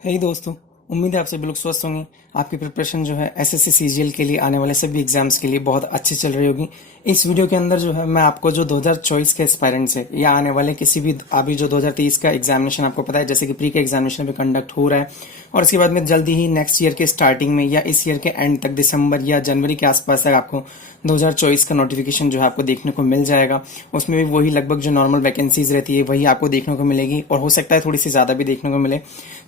हे दोस्तों, उम्मीद है आप सभी लोग स्वस्थ होंगे। आपकी प्रिपरेशन जो है एसएससी सीजीएल के लिए आने वाले सभी एग्जाम्स के लिए बहुत अच्छी चल रही होगी। इस वीडियो के अंदर जो है मैं आपको जो 2024 के एस्पायरेंट्स है या आने वाले किसी भी अभी जो 2023 का एग्जामिनेशन आपको पता है, जैसे कि प्री का एग्जामिनेशन भी कंडक्ट हो रहा है और उसके बाद में जल्दी ही नेक्स्ट ईयर के स्टार्टिंग में या इस ईयर के एंड तक दिसंबर या जनवरी के आसपास तक आपको 2024 का नोटिफिकेशन जो है आपको देखने को मिल जाएगा। उसमें भी वही लगभग जो नॉर्मल वैकेंसीज रहती है वही आपको देखने को मिलेगी और हो सकता है थोड़ी सी ज्यादा भी देखने को मिले।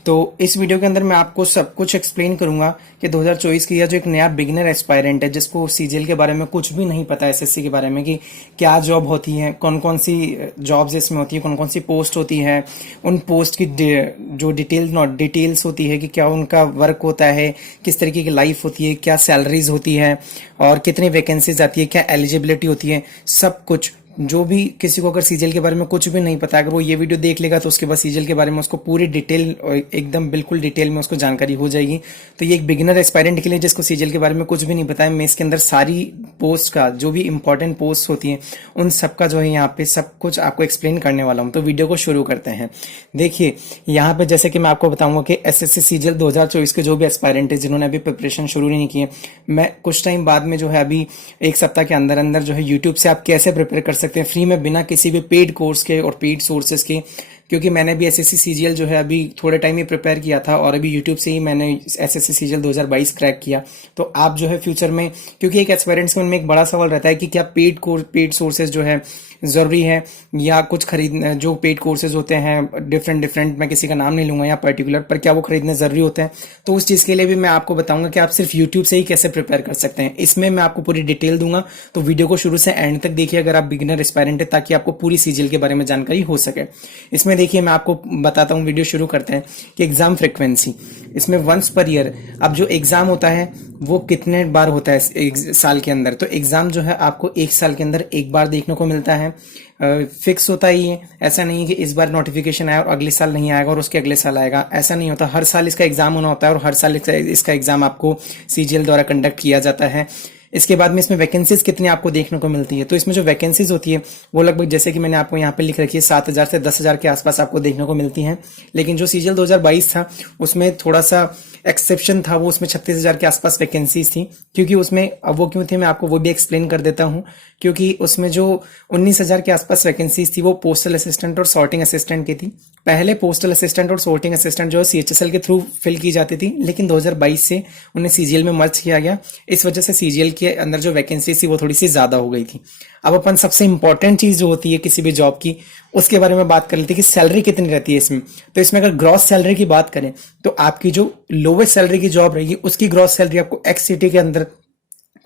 तो इस वीडियो के अंदर मैं आपको सब कुछ एक्सप्लेन करूंगा कि 2024 की यह जो एक नया बिगिनर एस्पायरेंट है जिसको सीजीएल के बारे में कुछ भी नहीं पता, एसएससी के बारे में कि क्या जॉब होती है, कौन कौन सी जॉब्स इसमें होती है, कौन कौन सी पोस्ट होती है, उन पोस्ट की जो डिटेल्स होती है कि क्या उनका वर्क होता है, किस तरीके की लाइफ होती है, क्या सैलरीज होती है और कितनी वैकेंसीज आती है, क्या एलिजिबिलिटी होती है, सब कुछ जो भी किसी को अगर सीजीएल के बारे में कुछ भी नहीं पता, अगर वो ये वीडियो देख लेगा तो उसके बाद सीजीएल के बारे में उसको पूरी डिटेल एकदम बिल्कुल डिटेल में उसको जानकारी हो जाएगी। तो ये एक बिगिनर एस्पायरेंट के लिए जिसको सीजीएल के बारे में कुछ भी नहीं पता है, मैं इसके अंदर सारी पोस्ट का जो भी इंपॉर्टेंट पोस्ट होती है उन सबका जो है यहाँ पे सब कुछ आपको एक्सप्लेन करने वाला हूँ। तो वीडियो को शुरू करते हैं। देखिए यहाँ पे जैसे कि मैं आपको बताऊंगा कि एसएससी सीजीएल 2024 के जो भी एस्पायरेंट है जिन्होंने अभी प्रिपरेशन शुरू नहीं की है, मैं कुछ टाइम बाद में जो है अभी एक सप्ताह के अंदर अंदर जो है यूट्यूब से आप कैसे प्रिपेयर कर सकते हैं फ्री में बिना किसी भी पेड कोर्स के और पेड सोर्सेज के, क्योंकि मैंने भी एसएससी सीजीएल जो है अभी थोड़े टाइम ही प्रिपेयर किया था और अभी यूट्यूब से ही मैंने एसएससी सीजीएल 2022 क्रैक किया। तो आप जो है फ्यूचर में, क्योंकि एक एस्पायरेंट्स के मन में एक बड़ा सवाल रहता है कि क्या पेड सोर्सेज जो है जरूरी है या कुछ खरीदना, जो पेड कोर्सेज होते हैं डिफरेंट मैं किसी का नाम नहीं लूंगा या पर्टिकुलर, पर क्या वो खरीदने जरूरी होते हैं। तो उस चीज के लिए भी मैं आपको बताऊंगा कि आप सिर्फ यूट्यूब से ही कैसे प्रिपेयर कर सकते हैं। इसमें मैं आपको पूरी डिटेल दूंगा, तो वीडियो को शुरू से एंड तक देखिए अगर आप बिगिनर एस्पायरेंट है, ताकि आपको पूरी सीजीएल के बारे में जानकारी हो सके। इसमें देखिए मैं आपको बताता हूँ, वीडियो शुरू करते हैं कि एग्जाम फ्रिक्वेंसी इसमें वंस पर ईयर, अब जो एग्जाम होता है वो कितने बार होता है एक साल के अंदर। तो एग्जाम जो है आपको एक साल के अंदर एक बार देखने को मिलता है, फिक्स होता ही है। ऐसा नहीं है कि इस बार नोटिफिकेशन आया और अगले साल नहीं आएगा और उसके अगले साल आएगा, ऐसा नहीं होता। हर साल इसका एग्जाम होना होता है और हर साल इसका एग्जाम आपको सीजीएल द्वारा कंडक्ट किया जाता है। इसके बाद में इसमें वैकेंसीज कितनी आपको देखने को मिलती है, तो इसमें जो वैकेंसीज होती है वो लगभग जैसे कि मैंने आपको यहाँ पे लिख रखी है 7,000 से 10,000 के आसपास आपको देखने को मिलती हैं। लेकिन जो सीजीएल 2022 था उसमें थोड़ा सा एक्सेप्शन था, वो उसमें 36,000 के आसपास वैकेंसीज थी। क्योंकि उसमें अब वो क्यों थी मैं आपको वो भी एक्सप्लेन कर देता हूँ। क्योंकि उसमें जो 19,000 के आसपास वैकेंसीज थी वो पोस्टल असिस्टेंट और सॉर्टिंग असिस्टेंट की थी। पहले पोस्टल असिस्टेंट और सॉर्टिंग असिस्टेंट जो सीएचएसएल के थ्रू फिल की जाती थी, लेकिन 2022 से उन्हें सीजीएल में मर्ज किया गया। इस वजह से सीजीएल के अंदर जो वैकेंसी थी वो थोड़ी सी ज्यादा हो गई थी। अब अपन सबसे इंपॉर्टेंट चीज जो होती है किसी भी जॉब की, उसके बारे में बात कर लेते हैं कि सैलरी कितनी रहती है इसमें। तो इसमें अगर ग्रॉस सैलरी की बात करें तो आपकी जो लोवेस्ट सैलरी की जॉब रहेगी उसकी ग्रॉस सैलरी आपको एक्स सिटी के अंदर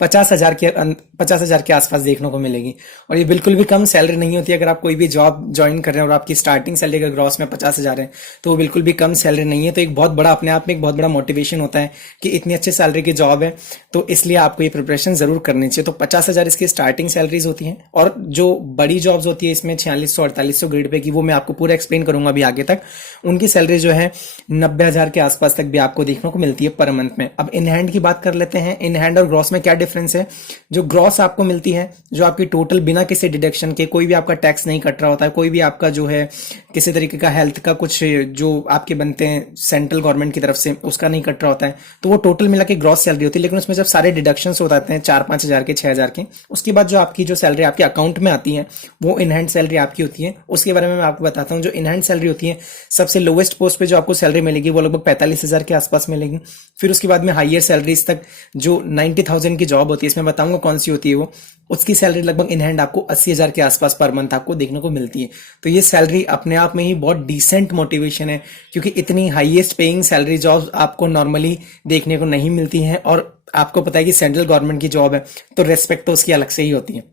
50,000 के आसपास देखने को मिलेगी। और ये बिल्कुल भी कम सैलरी नहीं होती। अगर आप कोई भी जॉब ज्वाइन कर रहे हैं और आपकी स्टार्टिंग सैलरी अगर ग्रॉस में 50,000 है तो वो बिल्कुल भी कम सैलरी नहीं है। तो एक बहुत बड़ा अपने आप में एक बहुत बड़ा मोटिवेशन होता है कि इतनी अच्छी सैलरी की जॉब है, तो इसलिए आपको ये प्रिपरेशन जरूर करनी चाहिए। तो 50,000 इसकी स्टार्टिंग सैलरीज होती है और जो बड़ी जॉब्स होती है इसमें 4600-4800 ग्रेड पे की, वो मैं आपको पूरा एक्सप्लेन करूंगा अभी आगे तक। उनकी सैलरी जो है 90,000 के आसपास तक भी आपको देखने को मिलती है पर मंथ में। अब इन हैंड की बात कर लेते हैं। इन हैंड और ग्रॉस में क्या डिफरेंस है। जो ग्रॉस आपको मिलती है, जो आपकी टोटल बिना किसी डिडक्शन के, कोई भी आपका टैक्स नहीं कट रहा होता है, कोई भी आपका जो है किसी तरीके का हेल्थ का कुछ जो आपके बनते हैं सेंट्रल गवर्नमेंट की तरफ से उसका नहीं कट रहा होता है, तो वो टोटल मिला के ग्रॉस सैलरी होती है। लेकिन उसमें जब सारे डिडक्शंस हो जाते हैं 4-5 हजार के, 6 हजार के, उसके बाद जो आपकी जो सैलरी आपके अकाउंट में आती है वो इन हैंड सैलरी आपकी होती है। उसके बारे में मैं आपको बताता हूँ। जो इन हैंड सैलरी होती है, सबसे लोवेस्ट पोस्ट पे जो आपको सैलरी मिलेगी वो लगभग 45,000 के आसपास मिलेगी। फिर उसके बाद में हाइयर सैलरीज तक जो 90,000 की जॉब होती है, इसमें बताऊंगा कौन सी होती है वो, उसकी सैलरी लगभग इन हैंड आपको 80,000 के आसपास पर मंथ आपको देखने को मिलती है। तो ये सैलरी अपने आप में ही बहुत डिसेंट मोटिवेशन है, क्योंकि इतनी हाईएस्ट पेइंग सैलरी जॉब आपको नॉर्मली देखने को नहीं मिलती है। और आपको पता है कि सेंट्रल गवर्नमेंट की जॉब है तो रेस्पेक्ट तो उसकी अलग से ही होती है।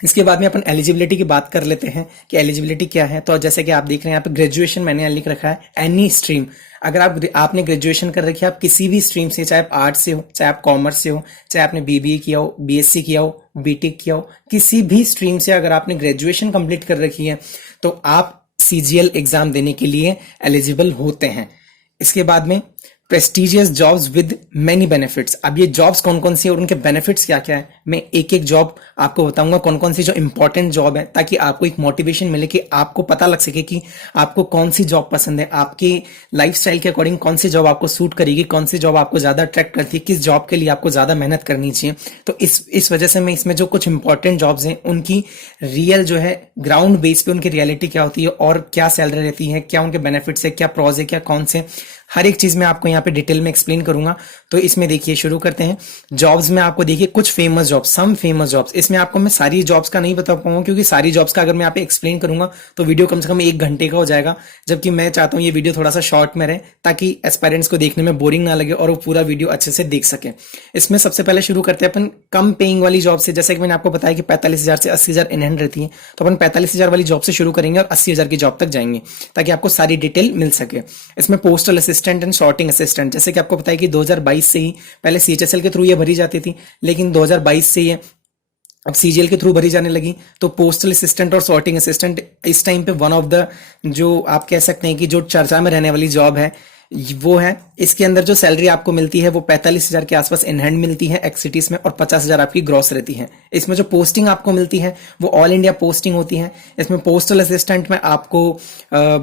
इसके बाद में अपन एलिजिबिलिटी की बात कर लेते हैं कि एलिजिबिलिटी क्या है। तो जैसे कि आप देख रहे हैं यहाँ पे ग्रेजुएशन मैंने लिख रखा है, एनी स्ट्रीम। अगर आपने ग्रेजुएशन कर रखी है, आप किसी भी स्ट्रीम से, चाहे आप आर्ट्स से हो, चाहे आप कॉमर्स से हो, चाहे आपने बीबीए किया हो, बीएससी किया हो, बीटेक किया हो, किसी भी स्ट्रीम से अगर आपने ग्रेजुएशन कंप्लीट कर रखी है तो आप सीजीएल एग्जाम देने के लिए एलिजिबल होते हैं। इसके बाद में prestigious jobs with many benefits. अब ये जॉब्स कौन कौन सी है और उनके बेनिफिट्स क्या क्या है, मैं एक एक जॉब आपको बताऊंगा कौन कौन सी जो इंपॉर्टेंट जॉब है, ताकि आपको एक मोटिवेशन मिले कि आपको पता लग सके कि आपको कौन सी जॉब पसंद है, आपके लाइफस्टाइल के अकॉर्डिंग कौन सी जॉब आपको सूट करेगी, कौन सी जॉब आपको ज्यादा अट्रैक्ट करती है, किस जॉब के लिए आपको ज्यादा मेहनत करनी चाहिए। तो इस वजह से मैं इसमें जो कुछ इंपॉर्टेंट जॉब्स हैं उनकी रियल जो है ग्राउंड बेस पे उनकी रियलिटी क्या होती है और क्या सैलरी रहती है, क्या उनके बेनिफिट्स है, क्या प्रॉज है, क्या कौन से, हर एक चीज मैं आपको यहाँ पे डिटेल में एक्सप्लेन करूंगा। तो इसमें देखिए शुरू करते हैं। जॉब्स में आपको देखिए कुछ famous jobs, some famous jobs, इसमें आपको मैं सारी जॉब्स का नहीं बता पाऊंगा क्योंकि सारी जॉब्स का अगर मैं यहाँ पे एक्सप्लेन करूंगा तो वीडियो कम से कम 1 घंटे का हो जाएगा, जबकि मैं चाहता हूँ ये वीडियो थोड़ा सा शॉर्ट में रहे ताकि एस्पायरेंट्स को देखने में बोरिंग ना लगे और वो पूरा वीडियो अच्छे से देख सके। इसमें सबसे पहले शुरू करते हैं अपन कम पेइंग वाली जॉब से। जैसे कि मैंने आपको बताया कि 45,000 से 80,000 इन हैंड रहती है, तो अपन 45,000 वाली जॉब से शुरू करेंगे और 80,000 की जॉब तक जाएंगे ताकि आपको सारी डिटेल मिल सके। इसमें postal assistant and sorting assistant, जैसे कि आपको पता है कि 2022 से ही, पहले सीएचएसएल के थ्रू ये भरी जाती थी लेकिन 2022 से ये अब सीजीएल के थ्रू भरी जाने लगी। तो पोस्टल असिस्टेंट और सॉर्टिंग असिस्टेंट इस टाइम पे वन ऑफ द, जो आप कह सकते हैं कि जो चर्चा में रहने वाली जॉब है वो है। इसके अंदर जो सैलरी आपको मिलती है वो 45,000 के आसपास इन हैंड मिलती है एक्सिटीज में और 50,000 आपकी ग्रॉस रहती है। इसमें जो पोस्टिंग आपको मिलती है वो ऑल इंडिया पोस्टिंग होती है। इसमें पोस्टल असिस्टेंट में आपको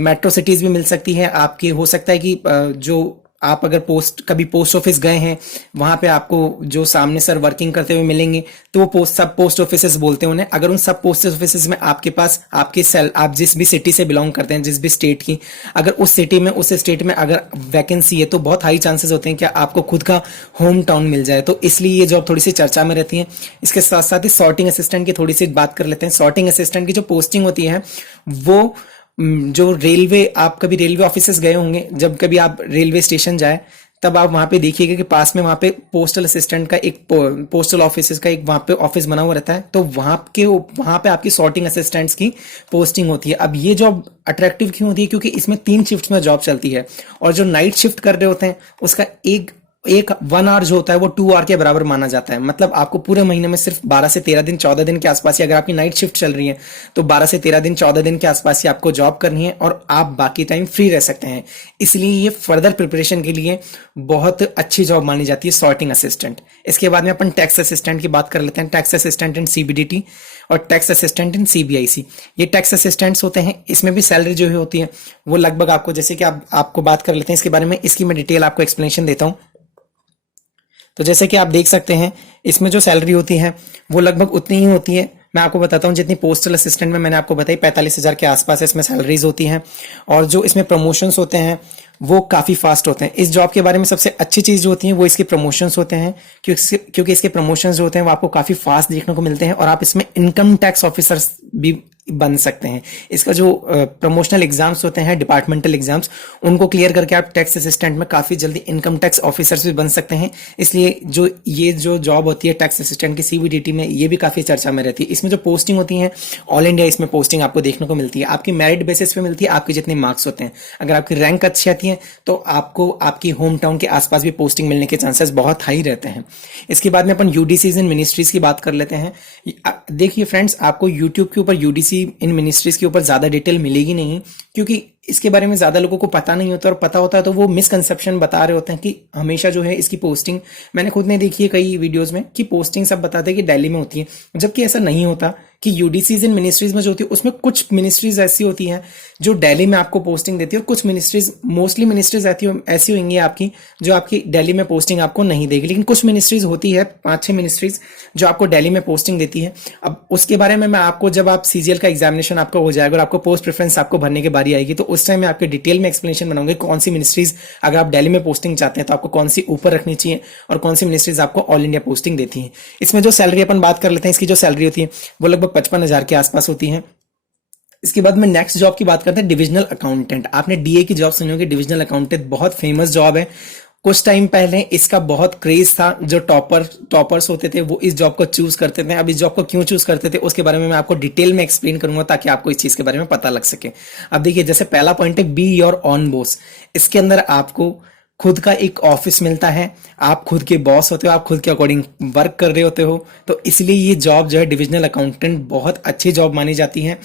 मेट्रो सिटीज भी मिल सकती है, आपकी हो सकता है कि जो आप अगर कभी पोस्ट ऑफिस गए हैं वहां पे आपको जो सामने सर वर्किंग करते हुए मिलेंगे तो वो सब पोस्ट ऑफिसेस बोलते हैं उन्हें। अगर उन सब पोस्ट ऑफिसेस में आपके पास आप जिस भी सिटी से बिलोंग करते हैं, जिस भी स्टेट की, अगर उस सिटी में उस स्टेट में अगर वैकेंसी है तो बहुत हाई चांसेस होते हैं कि आपको खुद का होम टाउन मिल जाए। तो इसलिए ये जॉब थोड़ी सी चर्चा में रहती है। इसके साथ साथ ही सॉर्टिंग असिस्टेंट की थोड़ी सी बात कर लेते हैं। सॉर्टिंग असिस्टेंट की जो पोस्टिंग होती है वो जो रेलवे, आप कभी रेलवे ऑफिसेस गए होंगे, जब कभी आप रेलवे स्टेशन जाए तब आप वहां पे देखिएगा कि पास में वहां पे पोस्टल असिस्टेंट का एक पोस्टल ऑफिस का एक वहां पे ऑफिस बना हुआ रहता है। तो वहां पे आपकी सॉर्टिंग असिस्टेंट्स की पोस्टिंग होती है। अब ये जॉब अट्रैक्टिव क्यों होती है, क्योंकि इसमें 3 शिफ्ट में जॉब चलती है और जो नाइट शिफ्ट कर रहे होते हैं उसका एक 1 आवर जो होता है वो 2 आवर के बराबर माना जाता है। मतलब आपको पूरे महीने में सिर्फ 12 से 13 दिन, 14 दिन के आसपास ही, अगर आपकी नाइट शिफ्ट चल रही है तो 12 से 13 दिन, 14 दिन के आसपास ही आपको जॉब करनी है और आप बाकी टाइम फ्री रह सकते हैं। इसलिए ये फर्दर प्रिपरेशन के लिए बहुत अच्छी जॉब मानी जाती है सॉर्टिंग असिस्टेंट। इसके बाद में अपन टैक्स असिस्टेंट की बात कर लेते हैं। टैक्स असिस्टेंट इन सीबीडीटी और टैक्स असिस्टेंट इन सीबीआईसी, ये टैक्स असिस्टेंट्स होते हैं। इसमें भी सैलरी जो होती है वो लगभग आपको, जैसे कि आपको बात कर लेते हैं इसके बारे में, इसकी मैं डिटेल आपको एक्सप्लेनेशन देता हूं। तो जैसे कि आप देख सकते हैं इसमें जो सैलरी होती है वो लगभग उतनी ही होती है। मैं आपको बताता हूँ जितनी पोस्टल असिस्टेंट में मैंने आपको बताई 45,000 के आसपास इसमें सैलरीज होती हैं और जो इसमें प्रमोशंस होते हैं वो काफी फास्ट होते हैं। इस जॉब के बारे में सबसे अच्छी चीज जो होती है वो इसके प्रमोशंस होते हैं, क्योंकि इसके प्रमोशंस जो होते हैं वो आपको काफी फास्ट देखने को मिलते हैं और आप इसमें इनकम टैक्स ऑफिसर भी बन सकते हैं। इसका जो प्रमोशनल एग्जाम्स होते हैं, डिपार्टमेंटल एग्जाम्स, उनको क्लियर करके आप टैक्स असिस्टेंट में काफी जल्दी इनकम टैक्स ऑफिसर्स भी बन सकते हैं। इसलिए जो जॉब होती है टैक्स असिस्टेंट की सीबीडीटी में, ये भी काफी चर्चा में रहती है। इसमें जो पोस्टिंग होती है ऑल इंडिया इसमें पोस्टिंग आपको देखने को मिलती है। आपकी मेरिट बेसिस पे मिलती है, आपके जितने मार्क्स होते हैं। अगर आपकी रैंक अच्छी आती है तो आपको आपकी होम टाउन के आसपास भी पोस्टिंग मिलने के चांसेस बहुत हाई रहते हैं। इसके बाद में अपन यूडीसीज इन मिनिस्ट्रीज की बात कर लेते हैं। देखिए फ्रेंड्स, आपको यूट्यूब के ऊपर यूडीसी इन मिनिस्ट्रीज के ऊपर ज्यादा डिटेल मिलेगी नहीं, क्योंकि इसके बारे में ज्यादा लोगों को पता नहीं होता और पता होता है तो वो मिसकंसेप्शन बता रहे होते हैं कि हमेशा जो है इसकी पोस्टिंग, मैंने खुद ने देखी है कई वीडियोस में कि पोस्टिंग सब बताते हैं कि दिल्ली में होती है, जबकि ऐसा नहीं होता। कि यूडीसीज इन मिनिस्ट्रीज में जो होती है उसमें कुछ मिनिस्ट्रीज ऐसी होती हैं जो दिल्ली में आपको पोस्टिंग देती है और कुछ मिनिस्ट्रीज, मोस्टली मिनिस्ट्रीज ऐसी होंगी आपकी जो आपकी दिल्ली में पोस्टिंग आपको नहीं देगी, लेकिन कुछ मिनिस्ट्रीज होती है 5-6 मिनिस्ट्रीज जो आपको दिल्ली में पोस्टिंग देती है। अब उसके बारे में मैं आपको, जब आप सीजीएल का एग्जामिनेशन आपका हो जाएगा और आपको पोस्ट प्रेफरेंस आपको भरने की बारी आएगी तो उस टाइम में आपके डिटेल में एक्सप्लेनेशन बनाऊंगे कौन सी मिनिस्ट्रीज, अगर आप दिल्ली में पोस्टिंग चाहते हैं तो आपको कौन सी ऊपर रखनी चाहिए और कौन सी मिनिस्ट्रीज आपको ऑल इंडिया पोस्टिंग देती है। इसमें जो सैलरी अपन बात कर लेते हैं, इसकी जो सैलरी होती है वो लगभग 55,000 के आसपास होती है। इसके बाद में नेक्स्ट जॉब की बात करते हैं, डिविजनल अकाउंटेंट। आपने डीए की जॉब सुनी होगी, डिविजनल अकाउंटेंट बहुत फेमस जॉब है। कुछ टाइम पहले इसका बहुत क्रेज था, जो टॉपर्स होते थे वो इस जॉब को चूज करते थे। अब इस जॉब को क्यों चूज करते थे उसके बारे में मैं आपको डिटेल में एक्सप्लेन करूंगा ताकि आपको इस चीज के बारे में पता लग सके। अब देखिए, जैसे पहला पॉइंट है बी योर ऑन बॉस। इसके अंदर आपको खुद का एक ऑफिस मिलता है, आप खुद के बॉस होते हो, आप खुद के अकॉर्डिंग वर्क कर रहे होते हो। तो इसलिए ये जॉब जो है डिविजनल अकाउंटेंट बहुत अच्छी जॉब मानी जाती है।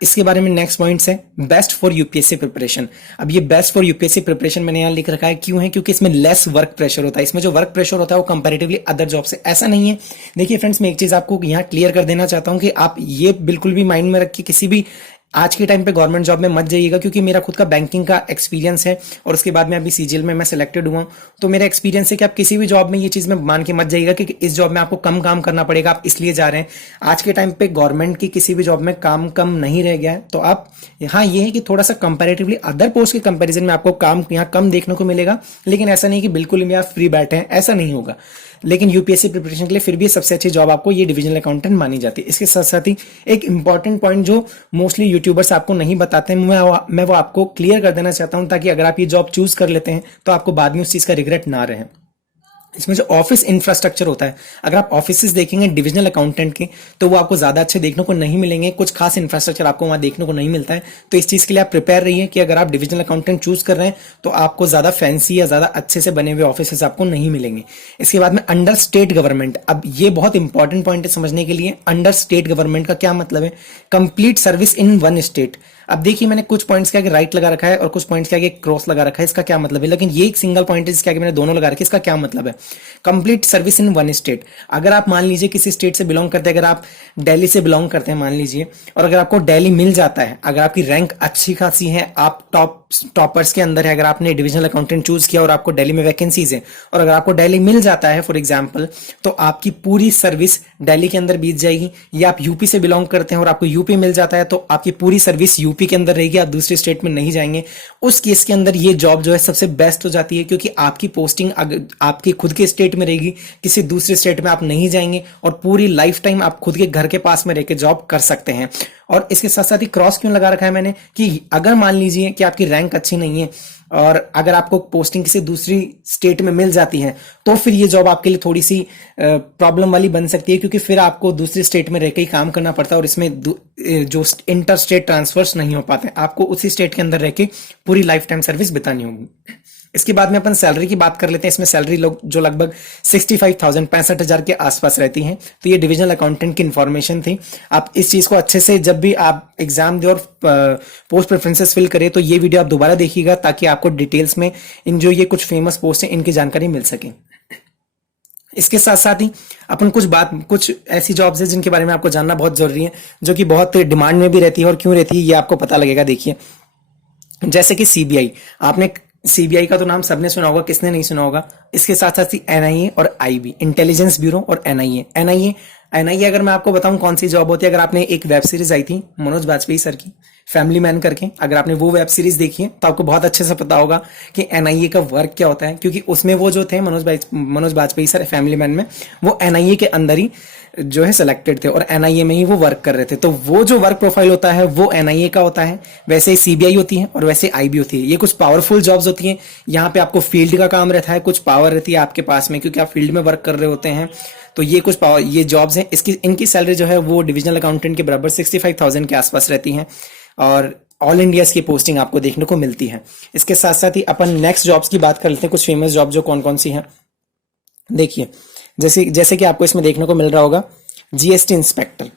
इसके बारे में नेक्स्ट पॉइंट्स है बेस्ट फॉर यूपीएससी प्रिपरेशन। अब ये बेस्ट फॉर यूपीएससी प्रिपरेशन मैंने यहाँ लिख रखा है, क्यों है? क्योंकि इसमें लेस वर्क प्रेशर होता है। इसमें जो वर्क प्रेशर होता है वो कंपैरेटिवली अदर जॉब से ऐसा नहीं है। देखिए फ्रेंड्स, मैं एक चीज आपको यहाँ क्लियर कर देना चाहता हूँ कि आप ये बिल्कुल भी माइंड में रख के किसी भी आज के टाइम पे गवर्नमेंट जॉब में मत जाइएगा, क्योंकि मेरा खुद का बैंकिंग का एक्सपीरियंस है और उसके बाद में अभी सीजीएल में मैं सिलेक्टेड हुआ हूं। तो मेरा एक्सपीरियंस है कि आप किसी भी जॉब में ये चीज में मान के मत जाइएगा कि इस जॉब में आपको कम काम करना पड़ेगा, आप इसलिए जा रहे हैं। आज के टाइम पे गवर्नमेंट की किसी भी जॉब में काम कम नहीं रह गया है। तो आप हाँ, ये है कि थोड़ा सा कंपेरेटिवली अदर पोस्ट के कंपेरिजन में आपको काम यहाँ कम देखने को मिलेगा, लेकिन ऐसा नहीं कि बिल्कुल भी आप फ्री बैठे हैं, ऐसा नहीं होगा। लेकिन यूपीएससी प्रिपरेशन के लिए फिर भी सबसे अच्छी जॉब आपको ये डिविजनल अकाउंटेंट मानी जाती है। इसके साथ साथ ही एक इंपॉर्टेंट पॉइंट जो मोस्टली यूट्यूबर्स आपको नहीं बताते हैं, मैं वो आपको क्लियर कर देना चाहता हूं, ताकि अगर आप ये जॉब चूज कर लेते हैं तो आपको बाद में उस चीज का रिग्रेट ना रहे। इसमें जो ऑफिस इंफ्रास्ट्रक्चर होता है, अगर आप ऑफिसेज देखेंगे डिविजनल अकाउंटेंट के, तो वो आपको ज्यादा अच्छे देखने को नहीं मिलेंगे। कुछ खास इंफ्रास्ट्रक्चर आपको वहां देखने को नहीं मिलता है। तो इस चीज के लिए आप प्रिपेयर रहिए कि अगर आप डिविजनल अकाउंटेंट चूज कर रहे हैं तो आपको ज्यादा फैंसी या ज्यादा अच्छे से बने हुए ऑफिसेज आपको नहीं मिलेंगे। इसके बाद में अंडर स्टेट गवर्नमेंट, अब ये बहुत इंपॉर्टेंट पॉइंट है समझने के लिए। अंडर स्टेट गवर्नमेंट का क्या मतलब है? Complete service in one state. अब देखिए, मैंने कुछ पॉइंट्स के आगे राइट लगा रखा है और कुछ पॉइंट्स के आगे क्रॉस लगा रखा है, इसका क्या मतलब है? लेकिन ये एक सिंगल पॉइंट है जिसके आगे मैंने दोनों लगा रखे, इसका क्या मतलब है? Complete service in one state. अगर आप मान लीजिए किसी स्टेट से बिलोंग करते हैं, अगर आप दिल्ली से बिलोंग करते हैं मान लीजिए, और अगर आपको दिल्ली मिल जाता है, अगर आपकी रैंक अच्छी खासी है, आप टॉपर्स के अंदर है, अगर आपने डिविजनल अकाउंटेंट चूज किया और आपको दिल्ली में वैकेंसीज है, और अगर आपको दिल्ली मिल जाता है फॉर एग्जांपल, तो आपकी पूरी सर्विस दिल्ली के अंदर बीत जाएगी। या आप यूपी से बिलोंग करते हैं और आपको यूपी मिल जाता है, तो आपकी पूरी सर्विस यूपी के अंदर रहेगी, आप दूसरे स्टेट में नहीं जाएंगे। उस केस के अंदर ये जॉब जो है सबसे बेस्ट हो जाती है, क्योंकि आपकी पोस्टिंग आपके खुद के स्टेट में रहेगी, किसी दूसरे स्टेट में आप नहीं जाएंगे, और पूरी लाइफ टाइम आप खुद के घर के पास में रहकर जॉब कर सकते हैं। और इसके साथ साथ ही क्रॉस क्यों लगा रखा है मैंने, कि अगर मान लीजिए कि आपकी रैंक अच्छी नहीं है और अगर आपको पोस्टिंग किसी दूसरी स्टेट में मिल जाती है, तो फिर ये जॉब आपके लिए थोड़ी सी प्रॉब्लम वाली बन सकती है, क्योंकि फिर आपको दूसरी स्टेट में रहकर ही काम करना पड़ता है और इसमें जो इंटर स्टेट ट्रांसफर्स नहीं हो पाते, आपको उसी स्टेट के अंदर रहकर पूरी लाइफ टाइम सर्विस बितानी होगी। इसके बाद में अपन सैलरी की बात कर लेते हैं। इसमें सैलरी लोग जो लगभग 65,000 65,000 के आसपास रहती हैं। तो ये डिविजनल अकाउंटेंट की इन्फॉर्मेशन थी। आप इस चीज को अच्छे से जब भी आप एग्जाम दे और पोस्ट प्रेफरेंसेस फिल करें, तो ये वीडियो आप दोबारा देखिएगा, ताकि आपको डिटेल्स में इन जो ये कुछ फेमस पोस्ट है इनकी जानकारी मिल सके। इसके साथ साथ ही अपन कुछ ऐसी जॉब्स है जिनके बारे में आपको जानना बहुत जरूरी है, जो कि बहुत डिमांड में भी रहती है, और क्यों रहती है ये आपको पता लगेगा। देखिए, जैसे कि सीबीआई, आपने सीबीआई का तो नाम सबने सुना होगा, किसने नहीं सुना होगा। इसके साथ साथ ही एनआईए और आईबी, इंटेलिजेंस ब्यूरो, और एनआईए अगर मैं आपको बताऊं कौन सी जॉब होती है, अगर आपने एक वेब सीरीज आई थी मनोज बाजपेयी सर की, फैमिली मैन करके, अगर आपने वो वेब सीरीज देखी है तो आपको बहुत अच्छे से पता होगा कि एनआईए का वर्क क्या होता है, क्योंकि उसमें वो जो थे Manoj Bajpayee sir family man में, वो एनआईए के अंदर ही जो है सिलेक्टेड थे और एनआईए में ही वो वर्क कर रहे थे। तो वो जो वर्क प्रोफाइल होता है वो एनआईए का होता है, वैसे ही सीबीआई होती है और वैसे आईबी होती है। ये कुछ पावरफुल जॉब्स होती हैं। यहाँ पे आपको फील्ड का काम रहता है, कुछ पावर रहती है आपके पास में, क्योंकि आप फील्ड में वर्क कर रहे होते हैं। तो ये कुछ पावर, ये जॉब्स हैं, इनकी सैलरी जो है वो डिविजनल अकाउंटेंट के बराबर 65,000 के आसपास रहती है, और ऑल इंडिया की पोस्टिंग आपको देखने को मिलती है। इसके साथ साथ ही अपन नेक्स्ट जॉब्स की बात कर लेते हैं, कुछ फेमस जॉब जो कौन कौन सी हैं। देखिए, जैसे कि आपको इसमें देखने को मिल रहा होगा जीएसटी इंस्पेक्टर।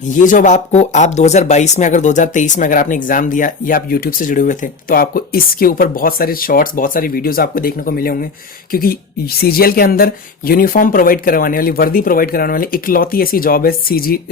ये जॉब आपको, आप 2022 में, अगर 2023 में अगर आपने एग्जाम दिया या आप यूट्यूब से जुड़े हुए थे, तो आपको इसके ऊपर बहुत सारे शॉर्ट्स, बहुत सारी वीडियोस आपको देखने को मिले होंगे, क्योंकि सीजीएल के अंदर यूनिफॉर्म प्रोवाइड करवाने वाली, वर्दी प्रोवाइड करवाने वाली इकलौती ऐसी जॉब है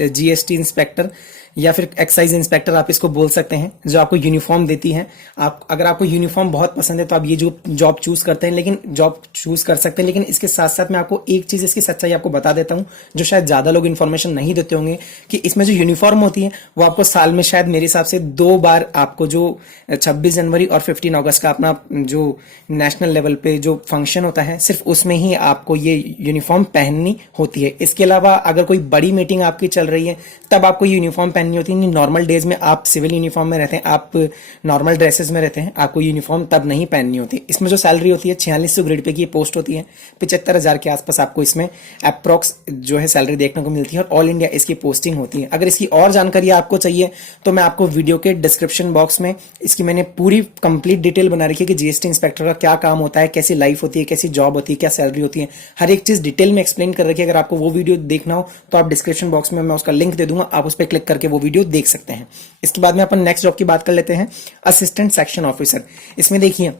जीएसटी इंस्पेक्टर, या फिर एक्साइज इंस्पेक्टर आप इसको बोल सकते हैं, जो आपको यूनिफॉर्म देती है। अगर आपको यूनिफॉर्म बहुत पसंद है तो आप ये जो जॉब चूज करते हैं, लेकिन जॉब चूज कर सकते हैं। लेकिन इसके साथ साथ मैं आपको एक चीज इसकी सच्चाई आपको बता देता हूं, जो शायद ज्यादा लोग इन्फॉर्मेशन नहीं देते होंगे, कि इसमें जो यूनिफॉर्म होती है वो आपको साल में शायद मेरे हिसाब से 2 बार, आपको जो 26 जनवरी और 15 अगस्त का अपना जो नेशनल लेवल पे जो फंक्शन होता है, सिर्फ उसमें ही आपको ये यूनिफॉर्म पहननी होती है। इसके अलावा अगर कोई बड़ी मीटिंग आपकी चल रही है तब आपको यूनिफॉर्म पहननी होती है। नॉर्मल डेज में आप सिविल यूनिफॉर्म में रहते हैं, आप नॉर्मल ड्रेसेस में रहते हैं, आपको यूनिफॉर्म तब नहीं पहननी होती। इसमें जो सैलरी होती है 4600 ग्रेड पे की पोस्ट होती है, 75,000 के आसपास आपको इसमें अप्रोक्स जो है सैलरी देखने को मिलती है, और ऑल इंडिया इसकी पोस्टिंग होती है। अगर इसकी और जानकारी आपको चाहिए तो मैं आपको वीडियो के डिस्क्रिप्शन बॉक्स में इसकी मैंने पूरी कंप्लीट डिटेल बना रखी है कि जीएसटी इंस्पेक्टर का क्या काम होता है, कैसी लाइफ होती है, कैसी जॉब होती है, क्या सैलरी होती है, हर एक चीज डिटेल में एक्सप्लेन कर रखी है। अगर आपको वो वीडियो देखना हो तो आप डिस्क्रिप्शन बॉक्स में मैं उसका लिंक दे दूंगा, आप उस पर क्लिक करके वो वीडियो देख सकते हैं। इसके बाद में अपन नेक्स्ट जॉब की बात कर लेते हैं, असिस्टेंट सेक्शन ऑफिसर। इसमें देखिए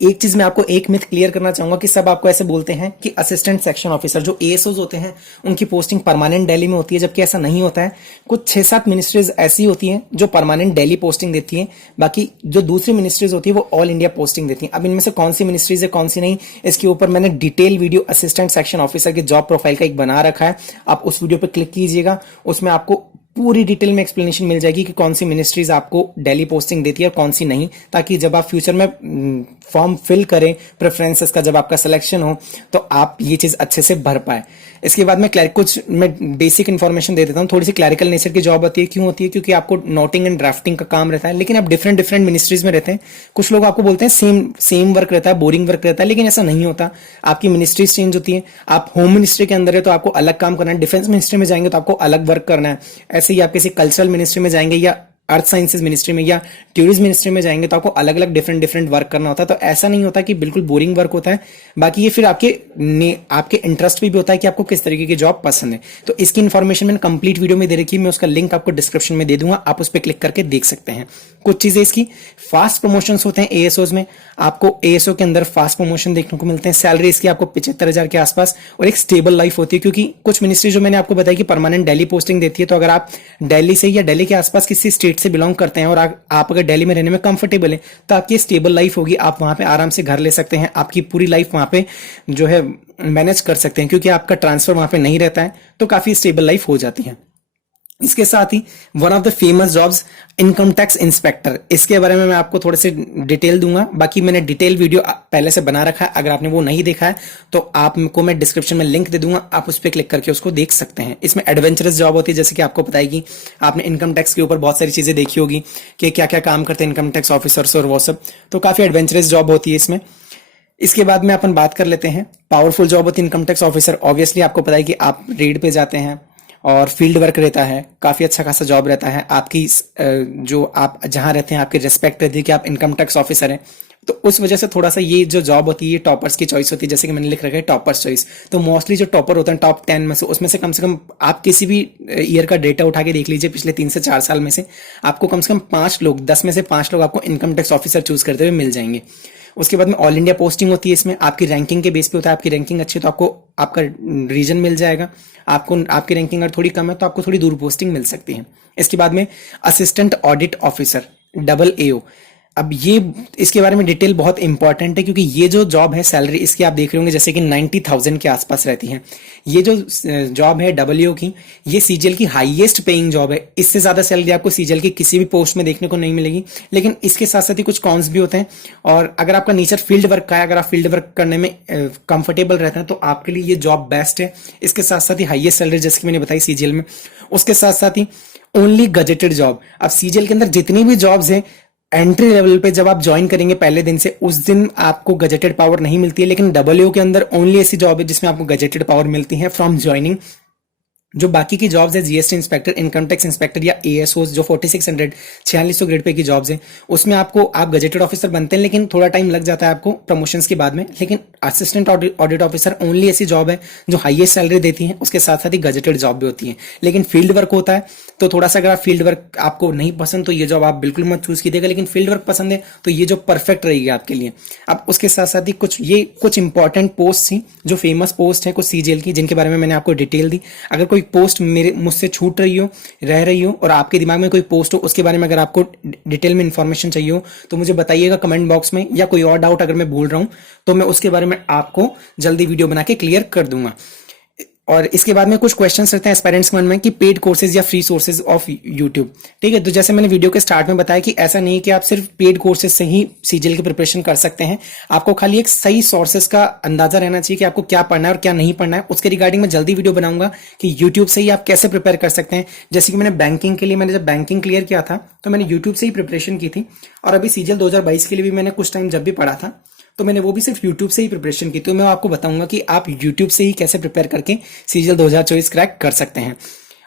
एक चीज मैं आपको एक मिथ क्लियर करना चाहूंगा कि सब आपको ऐसे बोलते हैं कि असिस्टेंट सेक्शन ऑफिसर जो एएसओज होते हैं उनकी पोस्टिंग परमानेंट दिल्ली में होती है, जबकि ऐसा नहीं होता है। कुछ 6-7 मिनिस्ट्रीज ऐसी होती हैं जो परमानेंट दिल्ली पोस्टिंग देती हैं, बाकी जो दूसरी मिनिस्ट्रीज होती है वो ऑल इंडिया पोस्टिंग देती हैं। अब इनमें से कौन सी मिनिस्ट्रीज है कौन सी नहीं, इसके ऊपर मैंने detail video assistant section officer के जॉब प्रोफाइल का एक बना रखा है, आप उस वीडियो पर क्लिक कीजिएगा, उसमें आपको पूरी डिटेल में एक्सप्लेनेशन मिल जाएगी कि कौन सी मिनिस्ट्रीज आपको दिल्ली पोस्टिंग देती है और कौन सी नहीं, ताकि जब आप फ्यूचर में फॉर्म फिल करें प्रेफरेंसेस का, जब आपका सिलेक्शन हो तो आप ये चीज अच्छे से भर पाए। इसके बाद में कुछ मैं बेसिक इन्फॉर्मेशन दे देता हूँ। थोड़ी सी क्लैरिकल नेचर की जॉब होती है। क्यों होती है? क्योंकि आपको नोटिंग एंड ड्राफ्टिंग का काम रहता है, लेकिन आप डिफरेंट डिफरेंट मिनिस्ट्रीज में रहते हैं। कुछ लोग आपको बोलते हैं सेम वर्क रहता है, बोरिंग वर्क रहता है, लेकिन ऐसा नहीं होता। आपकी मिनिस्ट्रीज चेंज होती है। आप होम मिनिस्ट्री के अंदर है तो आपको अलग काम करना है, डिफेंस मिनिस्ट्री में जाएंगे तो आपको अलग वर्क करना है। ऐसे ही आप किसी कल्चरल मिनिस्ट्री में जाएंगे या अर्थ साइंसेज मिनिस्ट्री में या टूरिज्म मिनिस्ट्री में जाएंगे तो आपको अलग अलग डिफरेंट डिफरेंट वर्क करना होता है। तो ऐसा नहीं होता कि बिल्कुल बोरिंग वर्क होता है। बाकी ये फिर आपके इंटरेस्ट पे भी होता है कि आपको किस तरीके की जॉब पसंद है। तो इसकी इन्फॉर्मेशन मैंने कंप्लीट वीडियो में दे रखी है, मैं उसका लिंक आपको डिस्क्रिप्शन में दे दूंगा, आप उस पर क्लिक करके देख सकते हैं। कुछ चीजें इसकी फास्ट प्रमोशन होते हैं एएसओज में, आपको एएसओ के अंदर फास्ट प्रमोशन देखने को मिलते हैं। सैलरी इसकी आपको 75,000 के आसपास और एक स्टेबल लाइफ होती है, क्योंकि कुछ मिनिस्ट्री जो मैंने आपको बताया कि परमानेंट दिल्ली पोस्टिंग देती है। तो अगर आप दिल्ली से या दिल्ली के आसपास किसी स्टेट से बिलोंग करते हैं और आप अगर दिल्ली में रहने में कंफर्टेबल है तो आपकी स्टेबल लाइफ होगी, आप वहां पे आराम से घर ले सकते हैं, आपकी पूरी लाइफ वहां पे जो है मैनेज कर सकते हैं, क्योंकि आपका ट्रांसफर वहां पे नहीं रहता है, तो काफी स्टेबल लाइफ हो जाती है। इसके साथ ही one of the famous jobs income tax inspector, इसके बारे में मैं आपको थोड़े से डिटेल दूंगा। बाकी मैंने डिटेल वीडियो पहले से बना रखा है, अगर आपने वो नहीं देखा है तो आपको मैं डिस्क्रिप्शन में लिंक दे दूंगा, आप उस पर क्लिक करके उसको देख सकते हैं। इसमें एडवेंचरस जॉब होती है, जैसे कि आपको बताएगी, आपने इनकम टैक्स के ऊपर बहुत सारी चीजें देखी होगी कि क्या क्या काम करते हैं इनकम टैक्स ऑफिसर्स और वो सब, तो काफी एडवेंचरस जॉब होती है इसमें। इसके बाद में अपन बात कर लेते हैं पावरफुल जॉब होती है इनकम टैक्स ऑफिसर। ऑब्वियसली आपको पता है कि आप रेड पे जाते हैं और फील्ड वर्क रहता है, काफी अच्छा खासा जॉब रहता है। आपकी जो आप जहां रहते हैं आपकी रिस्पेक्ट रहती है कि आप इनकम टैक्स ऑफिसर हैं, तो उस वजह से थोड़ा सा ये जो जॉब होती है ये टॉपर्स की चॉइस होती है, जैसे कि मैंने लिख रखा है टॉपर्स चॉइस। तो मोस्टली जो टॉपर होते हैं टॉप 10 में से, उसमें से कम आप किसी भी ईयर का डेटा उठा के देख लीजिए, पिछले 3 से 4 साल में से आपको कम से कम 5 लोग, 10 में से 5 लोग आपको इनकम टैक्स ऑफिसर चूज करते हुए मिल जाएंगे। उसके बाद में ऑल इंडिया पोस्टिंग होती है, इसमें आपकी रैंकिंग के बेस पे होता है। आपकी रैंकिंग अच्छी तो आपको आपका रीजन मिल जाएगा, आपको आपकी रैंकिंग अगर थोड़ी कम है तो आपको थोड़ी दूर पोस्टिंग मिल सकती है। इसके बाद में असिस्टेंट ऑडिट ऑफिसर AAO, अब ये इसके बारे में डिटेल बहुत इंपॉर्टेंट है, क्योंकि ये जो जॉब है सैलरी इसकी आप देख रहे होंगे जैसे कि 90,000 के आसपास रहती है। ये जो जॉब है AAO की, ये सीजीएल की हाईएस्ट पेइंग जॉब है। इससे ज्यादा सैलरी आपको सीजीएल की किसी भी पोस्ट में देखने को नहीं मिलेगी, लेकिन इसके साथ साथ ही कुछ कॉन्स भी होते हैं। और अगर आपका नेचर फील्ड वर्क का है, अगर आप फील्ड वर्क करने में कंफर्टेबल रहते हैं तो आपके लिए ये जॉब बेस्ट है। इसके साथ साथ ही हाईएस्ट सैलरी जैसे कि मैंने बताई सीजीएल में, उसके साथ साथ ही ओनली गजेटेड जॉब। अब सीजीएल के अंदर जितनी भी जॉब्स है एंट्री लेवल पे जब आप ज्वाइन करेंगे पहले दिन से, उस दिन आपको गजेटेड पावर नहीं मिलती है, लेकिन AAO के अंदर ओनली ऐसी जॉब है जिसमें आपको गजेटेड पावर मिलती है फ्रॉम ज्वाइनिंग। जो बाकी की जॉब्स है GST inspector, income tax inspector या एएसओ जो 4600 4600 ग्रेड पे की जॉब्स है, उसमें आप गजेटेड ऑफिसर बनते हैं, लेकिन थोड़ा टाइम लग जाता है आपको प्रमोशंस के बाद में। लेकिन असिस्टेंट ऑडिट ऑफिसर ओनली ऐसी जॉब है जो हाईएस्ट सैलरी देती है, उसके साथ साथ ही गजेटेड जॉब भी होती है, लेकिन फील्ड वर्क होता है। तो थोड़ा सा अगर आप फील्ड वर्क आपको नहीं पसंद तो ये जॉब आप बिल्कुल मत चूज कीजिएगा, लेकिन फील्ड वर्क पसंद है तो ये जॉब परफेक्ट रहेगी आपके लिए। अब उसके साथ साथ ही कुछ इंपॉर्टेंट पोस्ट थी जो फेमस पोस्ट है कुछ सीजीएल की, जिनके बारे में मैंने आपको डिटेल दी। अगर कोई पोस्ट मुझसे छूट रह रही हो और आपके दिमाग में कोई पोस्ट हो, उसके बारे में अगर आपको डिटेल में इंफॉर्मेशन चाहिए हो तो मुझे बताइएगा कमेंट बॉक्स में, या कोई और डाउट अगर मैं भूल रहा हूं तो मैं उसके बारे में आपको जल्दी वीडियो बना के क्लियर कर दूंगा। और इसके बाद में कुछ क्वेश्चंस रहते हैं एस्पायरेंट्स के मन में कि पेड कोर्सेज या फ्री सोर्सेज ऑफ यूट्यूब। ठीक है, तो जैसे मैंने वीडियो के स्टार्ट में बताया कि ऐसा नहीं है कि आप सिर्फ पेड कोर्सेज से ही सीजीएल की प्रिपरेशन कर सकते हैं। आपको खाली एक सही सोर्सेज का अंदाजा रहना चाहिए कि आपको क्या पढ़ना है और क्या नहीं पढ़ना है। उसके रिगार्डिंग में जल्दी वीडियो बनाऊंगा कि यूट्यूब से ही आप कैसे प्रिपेयर कर सकते हैं। जैसे कि मैंने बैंकिंग के लिए, मैंने जब बैंकिंग क्लियर किया था तो मैंने यूट्यूब से ही प्रिपरेशन की थी, और अभी सीजीएल 2022 के लिए भी मैंने कुछ टाइम जब भी पढ़ा था तो मैंने वो भी सिर्फ यूट्यूब से ही प्रिपरेशन की। तो मैं आपको बताऊंगा कि आप यूट्यूब से ही कैसे प्रिपेयर करके सीजीएल 2024 क्रैक कर सकते हैं।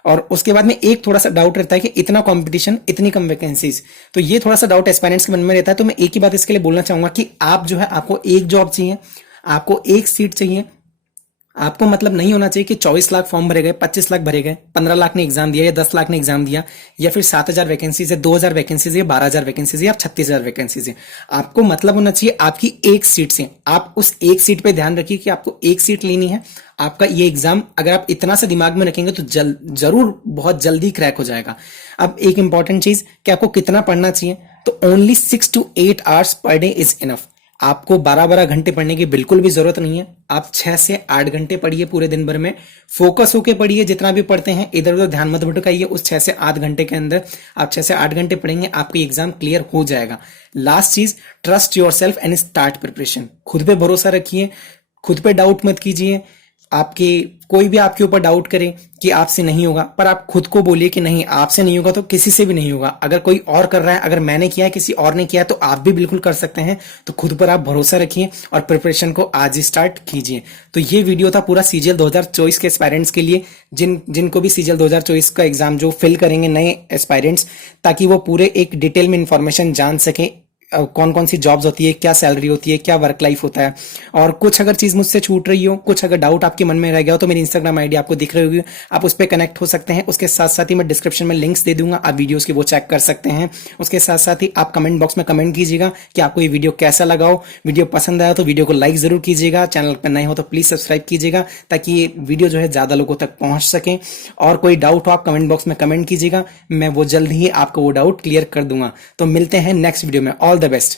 और उसके बाद में एक थोड़ा सा डाउट रहता है कि इतना कंपटीशन, इतनी कम वैकेंसीज, तो ये थोड़ा सा डाउट एस्पायरेंट्स के मन में रहता है। तो मैं एक ही बात इसके लिए बोलना चाहूंगा कि आप जो है, आपको एक जॉब चाहिए, आपको एक सीट चाहिए, आपको मतलब नहीं होना चाहिए कि 24 लाख फॉर्म भरे गए, 25 लाख भरे गए, 15 लाख ने एग्जाम दिया या 10 लाख ने एग्जाम दिया, या फिर 7,000 वैकेंसीज है, 2,000 वैकेंसीज है, 12,000 वैकेंसीज है या 36,000 वैकेंसीज है। आपको मतलब होना चाहिए आपकी एक सीट से। आप उस एक सीट पे ध्यान रखिए कि आपको एक सीट लेनी है। आपका ये एग्जाम अगर आप इतना सा दिमाग में रखेंगे तो जरूर बहुत जल्दी क्रैक हो जाएगा। अब एक इंपॉर्टेंट चीज कि आपको कितना पढ़ना चाहिए, तो only 6 to 8 hours per day is enough. आपको 12-12 घंटे पढ़ने की बिल्कुल भी जरूरत नहीं है। आप 6 से 8 घंटे पढ़िए पूरे दिन भर में, फोकस होके पढ़िए। जितना भी पढ़ते हैं इधर उधर ध्यान मत भटकाइए। उस 6 से 8 घंटे के अंदर आप 6 से 8 घंटे पढ़ेंगे, आपका एग्जाम क्लियर हो जाएगा। लास्ट चीज, trust your self and start preparation. खुद पे भरोसा रखिए, खुद पे डाउट मत कीजिए। आपके कोई भी आपके ऊपर डाउट करे कि आपसे नहीं होगा, पर आप खुद को बोलिए कि नहीं, आपसे नहीं होगा तो किसी से भी नहीं होगा। अगर कोई और कर रहा है, अगर मैंने किया है, किसी और ने किया है, तो आप भी बिल्कुल कर सकते हैं। तो खुद पर आप भरोसा रखिए और प्रिपरेशन को आज ही स्टार्ट कीजिए। तो ये वीडियो था पूरा सीजीएल 2024 के एस्पायरेंट्स के लिए, जिनको भी सीजीएल 2024 का एग्जाम जो फिल करेंगे नए एस्पायरेंट्स, ताकि वो पूरे एक डिटेल में इंफॉर्मेशन जान सके, कौन कौन सी जॉब्स होती है, क्या सैलरी होती है, क्या वर्क लाइफ होता है। और कुछ अगर चीज मुझसे छूट रही हो, कुछ अगर डाउट आपके मन में रह गया हो, तो मेरी इंस्टाग्राम आईडी आपको दिख रही होगी, आप उस पर कनेक्ट हो सकते हैं। उसके साथ साथ ही मैं डिस्क्रिप्शन में लिंक्स दे दूंगा, आप वीडियोस की वो चेक कर सकते हैं। उसके साथ साथ ही आप कमेंट बॉक्स में कमेंट कीजिएगा कि आपको ये वीडियो कैसा लगा हो। वीडियो पसंद आया तो वीडियो को लाइक जरूर कीजिएगा, चैनल पर नए हो तो प्लीज सब्सक्राइब कीजिएगा, ताकि ये वीडियो जो है ज्यादा लोगों तक पहुंच सके। और कोई डाउट हो आप कमेंट बॉक्स में कमेंट कीजिएगा, मैं वो जल्द ही आपको वो डाउट क्लियर कर दूंगा। तो मिलते हैं नेक्स्ट वीडियो में। All the best.